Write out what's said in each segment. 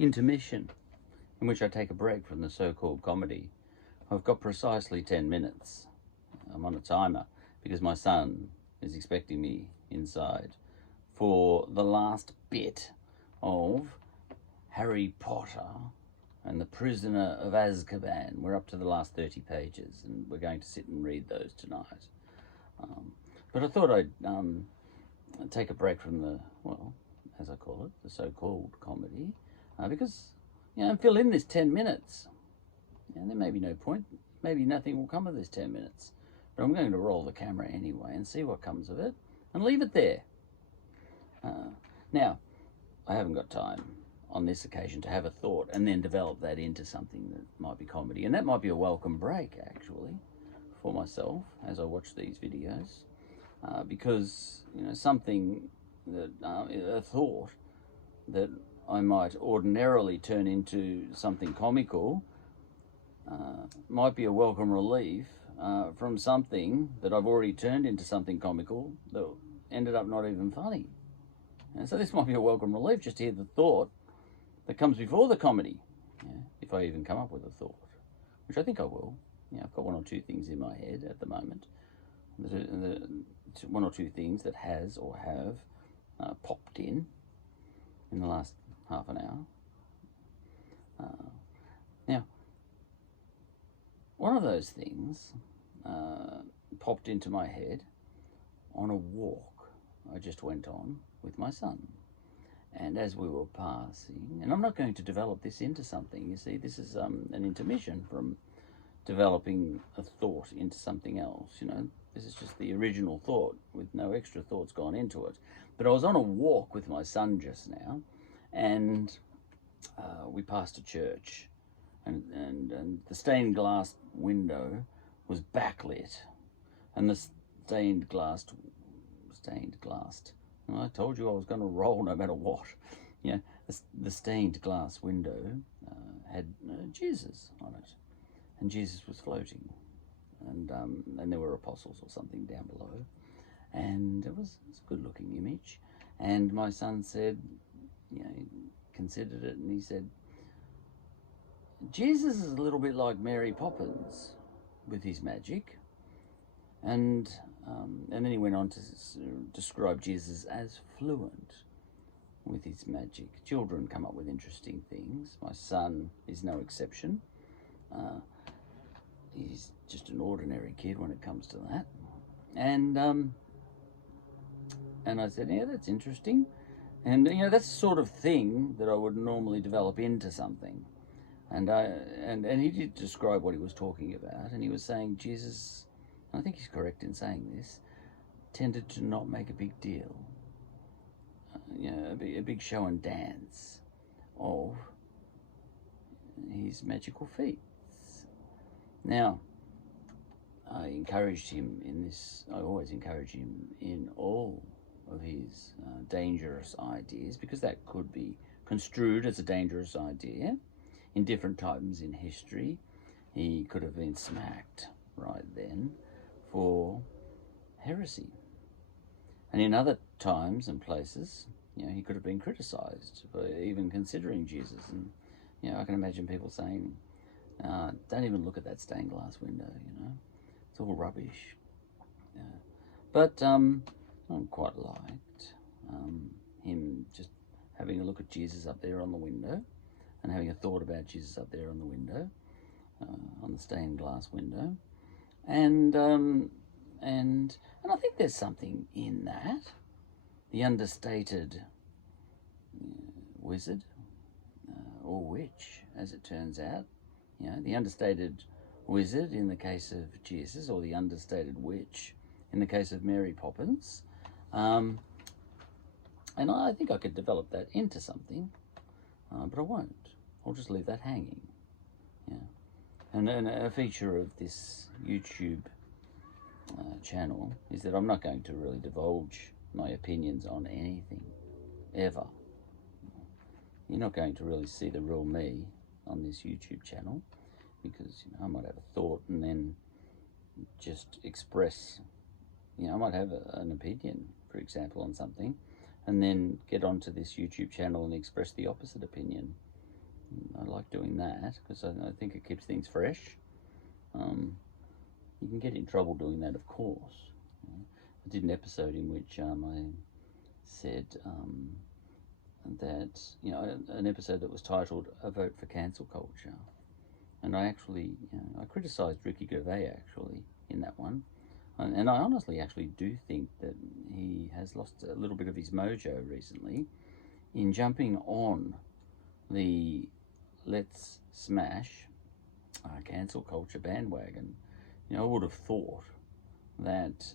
intermission in which I take a break from the so-called comedy. I've got precisely 10 minutes. I'm on a timer because my son is expecting me inside for the last bit of Harry Potter and the Prisoner of Azkaban. We're up to the last 30 pages and we're going to sit and read those tonight. But I thought I'd take a break from the, well, as I call it, the so-called comedy, because, fill in this 10 minutes. And there may be no point, maybe nothing will come of this 10 minutes. But I'm going to roll the camera anyway and see what comes of it and leave it there. Now, I haven't got time on this occasion to have a thought and then develop that into something that might be comedy. And that might be a welcome break, actually, for myself as I watch these videos. Because, something that, a thought that I might ordinarily turn into something comical might be a welcome relief from something that I've already turned into something comical that ended up not even funny. And so this might be a welcome relief just to hear the thought that comes before the comedy, if I even come up with a thought, which I think I will. I've got one or two things in my head at the moment, one or two things that has or have popped in the last half an hour. Now, one of those things popped into my head on a walk I just went on with my son. And as we were passing, and I'm not going to develop this into something, you see, this is an intermission from developing a thought into something else, This is just the original thought with no extra thoughts gone into it. But I was on a walk with my son just now, and we passed a church, and the stained glass window was backlit, and the stained glass. I told you I was going to roll no matter what. The stained glass window had Jesus on it, and Jesus was floating, and there were apostles or something down below, and it was a good-looking image. And my son said, he considered it, and he said, Jesus is a little bit like Mary Poppins with his magic. And then he went on to describe Jesus as fluent with his magic. Children come up with interesting things. My son is no exception. He's just an ordinary kid when it comes to that. And I said, yeah, that's interesting. And, that's the sort of thing that I would normally develop into something. And he did describe what he was talking about. And he was saying Jesus, I think he's correct in saying this, tended to not make a big deal, a big show and dance of his magical feats. Now, I encouraged him in this, I always encourage him in all of his dangerous ideas, because that could be construed as a dangerous idea. In different times in history, he could have been smacked right then for heresy. And in other times and places, he could have been criticized for even considering Jesus. And, I can imagine people saying, don't even look at that stained glass window, it's all rubbish. But I quite liked him just having a look at Jesus up there on the window, and having a thought about Jesus up there on the window, on the stained glass window. And I think there's something in that. The understated wizard, or witch, as it turns out. The understated wizard in the case of Jesus, or the understated witch in the case of Mary Poppins. And I think I could develop that into something, but I won't. I'll just leave that hanging. And a feature of this YouTube channel is that I'm not going to really divulge my opinions on anything, ever. You're not going to really see the real me on this YouTube channel, because I might have a thought and then just express, I might have an opinion, for example, on something, and then get onto this YouTube channel and express the opposite opinion. keep doing that because I think it keeps things fresh. You can get in trouble doing that, of course. I did an episode in which I said that, an episode that was titled "A Vote for Cancel Culture," and I actually, I criticised Ricky Gervais actually in that one, and I honestly actually do think that he has lost a little bit of his mojo recently in jumping on the let's smash cancel culture bandwagon. I would have thought that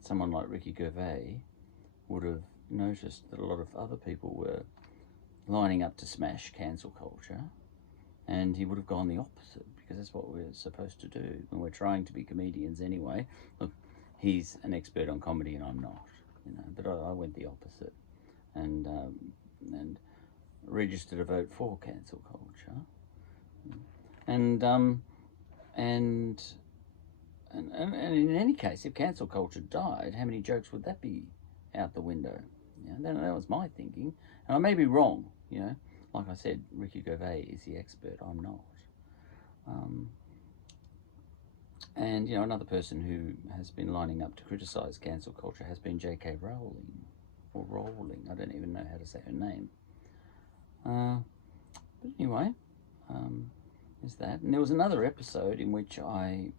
someone like Ricky Gervais would have noticed that a lot of other people were lining up to smash cancel culture, and he would have gone the opposite, because that's what we're supposed to do when we're trying to be comedians anyway. Look, he's an expert on comedy and I'm not, but I went the opposite and registered a vote for cancel culture, and in any case, if cancel culture died, how many jokes would that be out the window? That was my thinking, and I may be wrong. Like I said, Ricky Gervais is the expert. I'm not. And another person who has been lining up to criticise cancel culture has been J.K. Rowling, or Rowling. I don't even know how to say her name. But anyway, there's that. And there was another episode in which I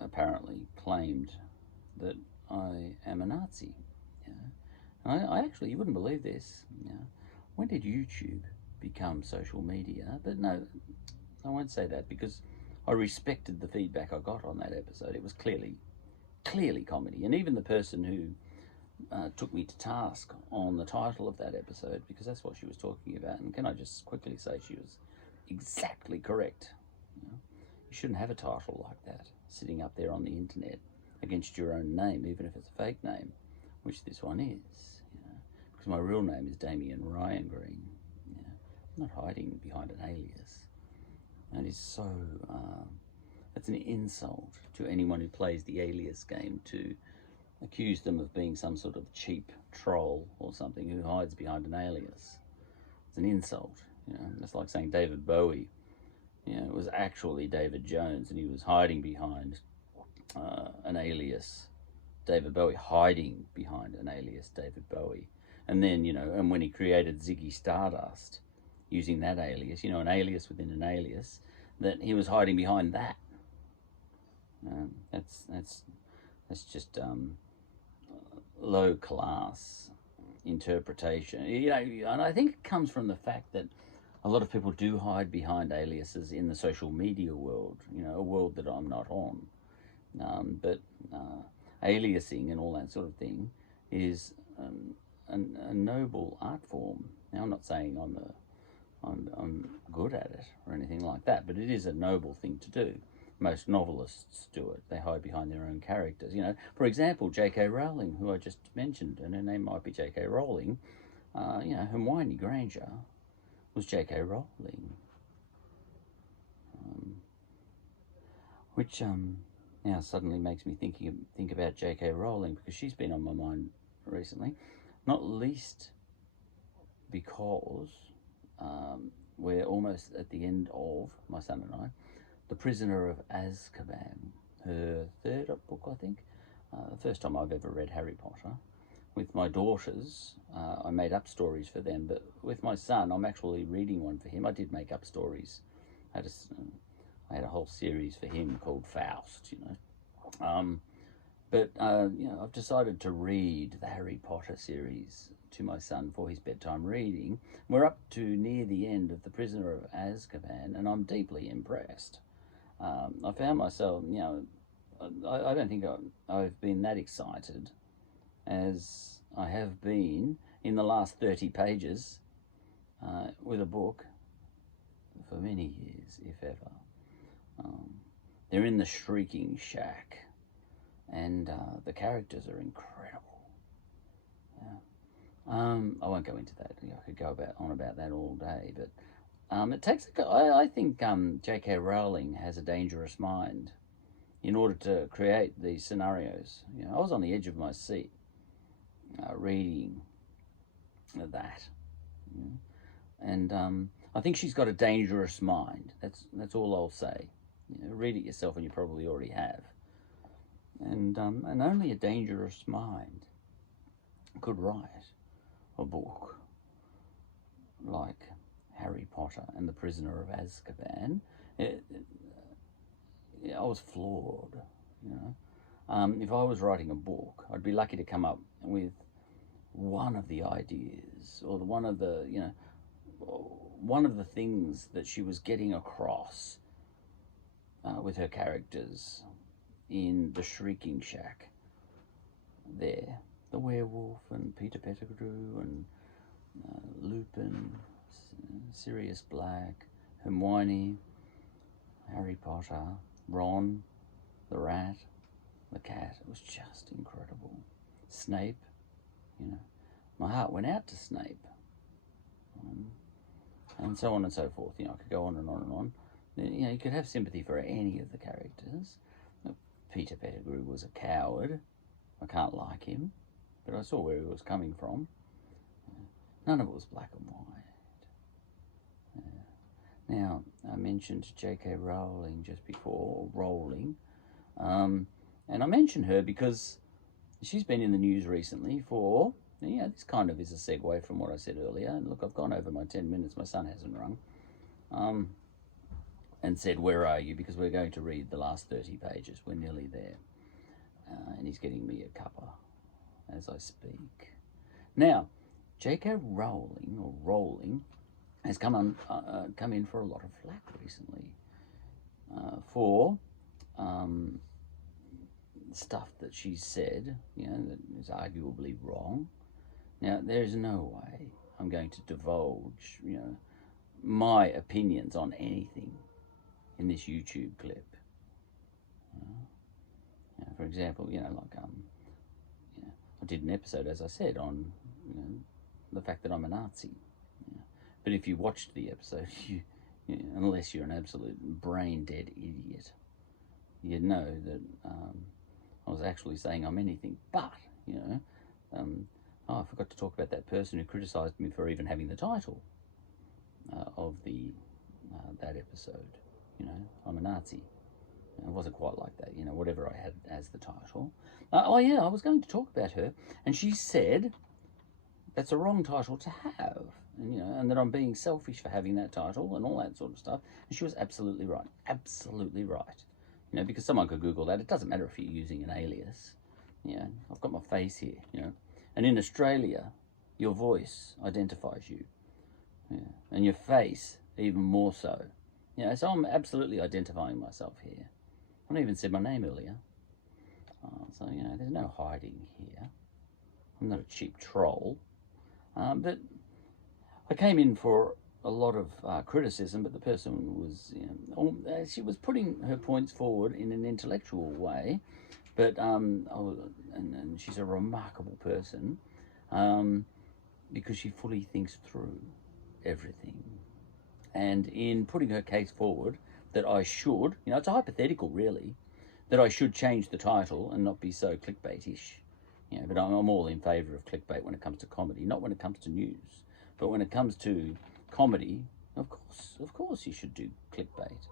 apparently claimed that I am a Nazi. I actually, you wouldn't believe this. When did YouTube become social media? But no, I won't say that, because I respected the feedback I got on that episode. It was clearly comedy, and even the person who took me to task on the title of that episode, because that's what she was talking about. And can I just quickly say she was exactly correct. You shouldn't have a title like that sitting up there on the internet against your own name, even if it's a fake name, which this one is. Because my real name is Damien Ryan Green. I'm not hiding behind an alias. That is so. That's an insult to anyone who plays the alias game, to accuse them of being some sort of cheap troll or something who hides behind an alias. It's an insult. It's like saying David Bowie, it was actually David Jones and he was hiding behind an alias David Bowie, hiding behind an alias David Bowie. And then, and when he created Ziggy Stardust using that alias, an alias within an alias, that he was hiding behind that. That's just low class interpretation. And I think it comes from the fact that a lot of people do hide behind aliases in the social media world, a world that I'm not on. But aliasing and all that sort of thing is a noble art form. Now, I'm not saying I'm good at it or anything like that, but it is a noble thing to do. Most novelists do it. They hide behind their own characters. For example, J.K. Rowling, who I just mentioned, and her name might be J.K. Rowling. Hermione Granger was J.K. Rowling, which now suddenly makes me think about J.K. Rowling, because she's been on my mind recently, not least because we're almost at the end of, my son and I, The Prisoner of Azkaban, her third book, I think. The first time I've ever read Harry Potter. With my daughters, I made up stories for them, but with my son, I'm actually reading one for him. I did make up stories. I had a whole series for him called Faust, But I've decided to read the Harry Potter series to my son for his bedtime reading. We're up to near the end of The Prisoner of Azkaban, and I'm deeply impressed. I found myself, I don't think I've been that excited as I have been in the last 30 pages with a book for many years, if ever. They're in the Shrieking Shack, and the characters are incredible. I won't go into that. I could go on about that all day, but it takes. I think J.K. Rowling has a dangerous mind in order to create these scenarios. I was on the edge of my seat reading that. You know? And I think she's got a dangerous mind. That's all I'll say. You know, read it yourself, and you probably already have. And only a dangerous mind could write a book like Harry Potter and the Prisoner of Azkaban. I was floored, you know. If I was writing a book, I'd be lucky to come up with one of the ideas, or one of the, you know, one of the things that she was getting across with her characters in the Shrieking Shack. There, the werewolf and Peter Pettigrew and Lupin, Sirius Black, Hermione, Harry Potter, Ron, the rat, the cat. It was just incredible. Snape, you know, my heart went out to Snape. And so on and so forth. You know, I could go on and on and on. You know, you could have sympathy for any of the characters. Peter Pettigrew was a coward. I can't like him, but I saw where he was coming from. None of it was black and white. Now, I mentioned J.K. Rowling just before, or Rowling. And I mentioned her because she's been in the news recently for, you know, this kind of is a segue from what I said earlier. And look, I've gone over my 10 minutes. My son hasn't rung. And said, where are you? Because we're going to read the last 30 pages. We're nearly there. And he's getting me a cuppa as I speak. Now, J.K. Rowling has come in for a lot of flack recently for stuff that she said, you know, that is arguably wrong. Now, there's no way I'm going to divulge, you know, my opinions on anything in this YouTube clip. For example, you know, like you know, I did an episode, as I said, on, you know, the fact that I'm a Nazi. You know. But if you watched the episode, you know, unless you're an absolute brain dead idiot, you'd know that I was actually saying I'm anything but. You know, I forgot to talk about that person who criticised me for even having the title of that episode. You know, I'm a Nazi. It wasn't quite like that, you know, whatever I had as the title. Oh yeah, I was going to talk about her, and she said that's a wrong title to have, and, you know, and that I'm being selfish for having that title and all that sort of stuff. And she was absolutely right, you know, because someone could Google that. It doesn't matter if you're using an alias. You know, I've got my face here, you know, and in Australia, your voice identifies you, yeah, and your face even more so. You know, so I'm absolutely identifying myself here. I haven't even said my name earlier. So, you know, there's no hiding here. I'm not a cheap troll. But I came in for a lot of criticism, but the person was, you know, she was putting her points forward in an intellectual way. But, and she's a remarkable person because she fully thinks through everything. And in putting her case forward, that I should, you know, it's a hypothetical really, that I should change the title and not be so clickbaitish. You know, but I'm all in favour of clickbait when it comes to comedy, not when it comes to news. But when it comes to comedy, of course you should do clickbait.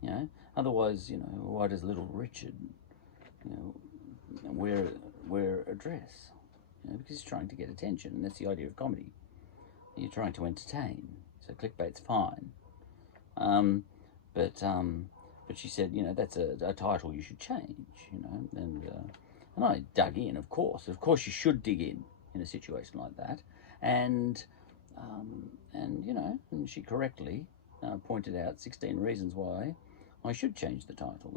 You know, otherwise, you know, why does Little Richard, you know, wear a dress? You know, because he's trying to get attention, and that's the idea of comedy. You're trying to entertain, so clickbait's fine. But she said, you know, that's a title you should change, you know, and I dug in, of course you should dig in a situation like that, and you know, and she correctly pointed out 16 reasons why I should change the title.